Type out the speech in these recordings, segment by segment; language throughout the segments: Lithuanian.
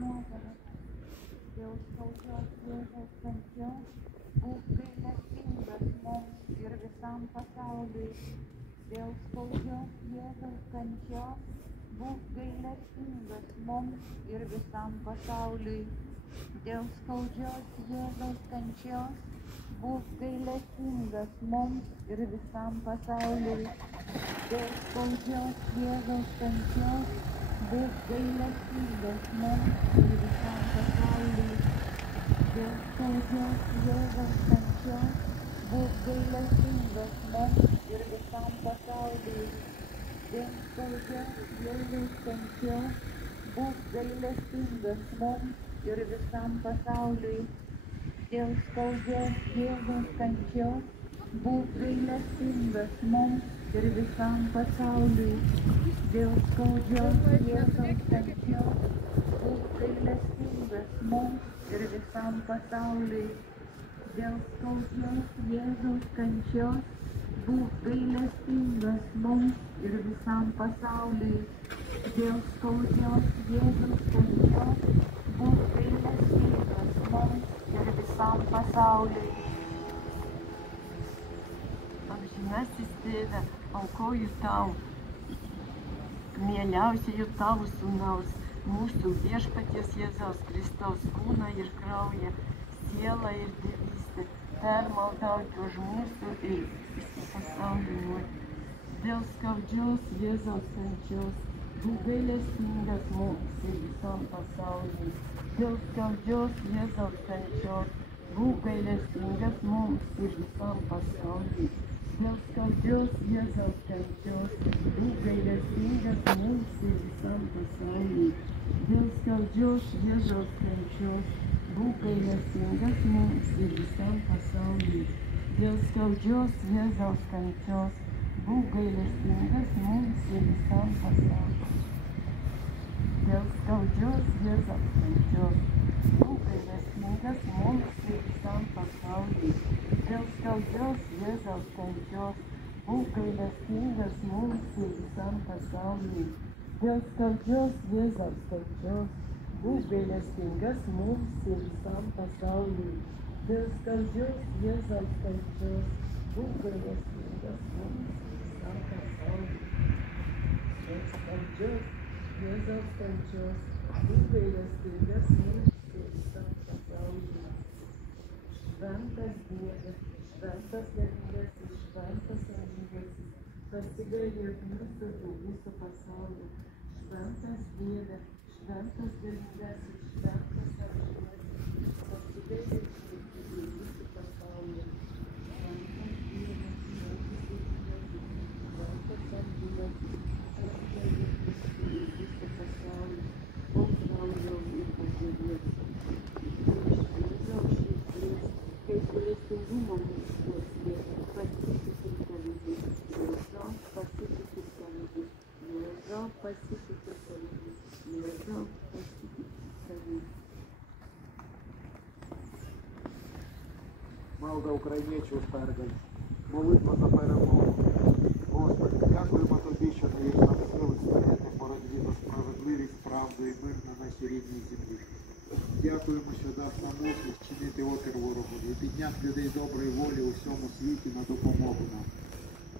nuodėmės. Dėl skaudžios Jėzaus kančios būk gailestingas mums ir visam pasauliui. Dėl skaudžios Jėzaus kančios būk gailestingas mums ir visam pasauliui. Dėl skaudžios Jėzaus kančios būk gailestingas mums ir visam pasauliui. Dėl skaudžios Jėzaus kančios būk gailestingas mums ir visam pasauliui. Dėl skaudžios Jėzaus kančios būk gailestingas mums ir visam pasauliui. Dėl skaudžios Jėzaus kančios būk gailestingas mums ir visam pasauliui. Dėl skaudžios Jėzaus kančios būk gailestingas mums ir visam pasauliui. Dėl skaudžios Jėzaus kančios būk gailestingas mums ir visam pasauliui. Dėl skaudžios Jėzaus kančios būk gailestingas mums ir visam pasauliui. Dėl skaudžios Jėzaus kančios būk gailestingas mums ir visam pasauliui. Amžinasis Tėve, aukoju Tau, mieliausiojo Tavo Sūnaus, mūsų Viešpaties Jėzaus Kristaus kūną ir kraują, sielą ir dievystę, permaldauti už mūsų ir visų pasaulio nuodėmes. Dėl skaudžios Jėzaus kančios būk gailestingas mums ir visam pasauliui. Dėl skaudžios Jėzaus kančios būk gailestingas mums ir visam pasauliui. Dėl skaudžios Jėzaus kančios būk gailestingas mums ir visam pasauliui. Dėl skaudžios Jėzaus kančios būk gailestingas mums ir visam pasauliui. Dėl skaudžios Jėzaus kančios būk gailestingas mums ir visam pasauliui. Dėl skaudžios Jėzaus kančios būk gailestingas mums ir visam pasauliui. Dėl skaudžios Jėzaus kančios būk gailestingas mums ir visam pasauliui. Dėl skaudžios Jėzaus kančios būk gailestingas mums ir visam pasauliui. Dėl skaudžios Jėzaus kančios būk gailestingas mums ir visam pasauliui. Dėl skaudžios Jėzaus kančios būk gailestingas mums ir visam pasauliui. Šventas Dieve, šventas galingasis, šventas amžinasis, pasigailėk mūsų ir viso pasaulio. Šventas Dieve, šventas galingasis, šventas amžinasis, pasigailėk mūsų ir viso pasaulio. Šventas Dieve, šventas amžinasis, pasigailėk mūsų ir viso pasaulio. Pasaulio ir pasigailėk. Kaip gailestingumo mūsų Dieve, pasitikim Tavimi, Jėzau, pasitikim Tavimi, Jėzau, pasitikim Tavimi, Jėzau, pasitikim Tavimi. Малда українців передасть, молитва за перемогу. Господи, дякуємо Тобі, що даєш нам сили стояти в боротьбі за справедливість, правду і мир на нашій рідній землі. Дякуємо, що дав нам мудрість чинити опір ворогу і підняв людей доброї волі у всьому світі на допомогу нам.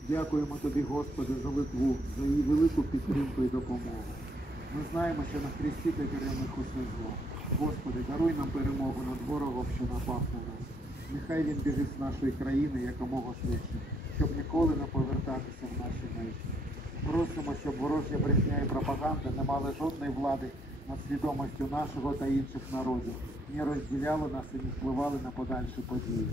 Дякуємо Тобі, Господи, за Литву, за її велику підтримку і допомогу. Ми знаємо, що на Христі Ти переміг усе зло. Господи, даруй нам перемогу над ворогом, що напав на нас. Нехай він біжить з нашої країни якомога швидше, щоб ніколи не повертатися в наші межі. Просимо, щоб ворожа брехня і пропаганда не мали жодної влади над свідомістю нашого та інших народів, не розділяли нас і не впливали на подальші події.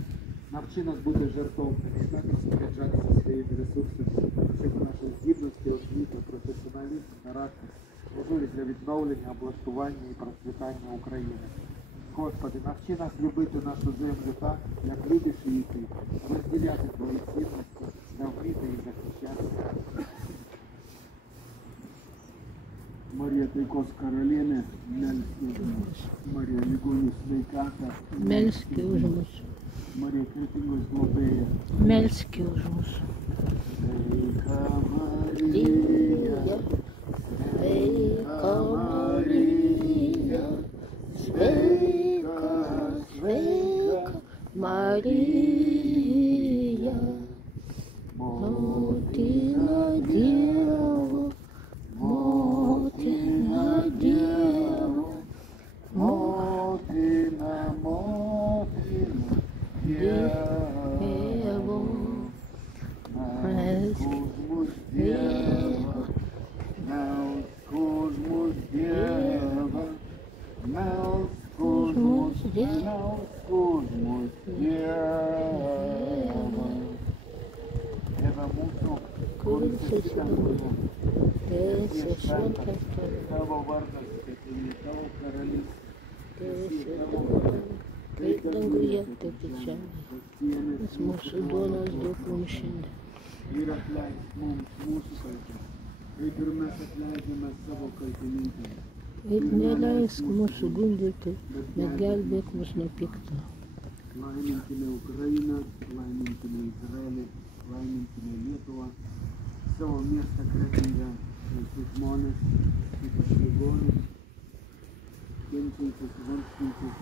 Навчи нас бути жертовними і так розпоряджатися своїми ресурсами, щоб наші здібності, освіта, професіоналізм, характер служили для відновлення, облаштування і процвітання України. Господи, навчи нас любити нашу землю так, як любиш її Ти, розділяти Твої цінності та вміти їх захищати. Марія Тайко з Кароліни, Марія Лігуні з Дейката, Мельський Ужмус, Марія Критино з Лобея, Мельський Ужмус. Дейка Марія, Дейка Марія, Марія, Мотина Дєво, Мотина Дєво, Мотина, Мотина, Дєво, Нас Кузьмус Дєва, Нас Кузьмус Дєва, Нас Кузьмус Дєва, Ева Мусок, Курица Сидорова, Священка Вторая, Кава Варгас, Католикава Королис, Крик дангуя, ты печально, с Мусудона, с духом щенда. Irakļais mums mūsu kaltē, ir mēs atleidžiamės savo kaltininkam. Ir neleisk mūsų gundyti, bet gelbėk mus nuo pikto. Laiminkime Ukrainą, laiminkime Izraelį, laiminkime Lietuvą, savo miestą Kretingą, visus žmonės, ypač ligonius, kenčiančius, vargstančius,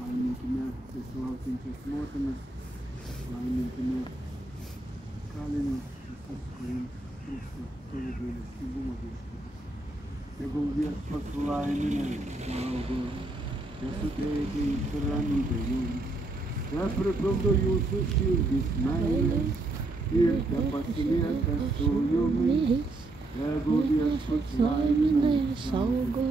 laiminkime susilaukiančias motinas, laiminkime kalinius, visus, kuriems trūksta tavo gailestingumo viešpatie. Tegul viešpats laimina, saugo, tesuteikia jums ramybę jums, tepripildo jūsų širdis meilės ir tepasilieka su jumis. Tegul viešpats laimina ir saugo,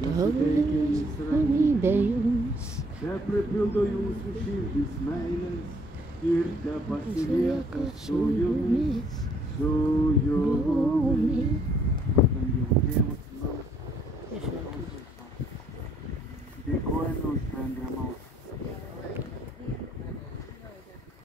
tesuteikia jums ramybę jums, tepripildo jūsų širdis meilės ir tepasilieka su jumis. Dėkojame už bendrą maldą.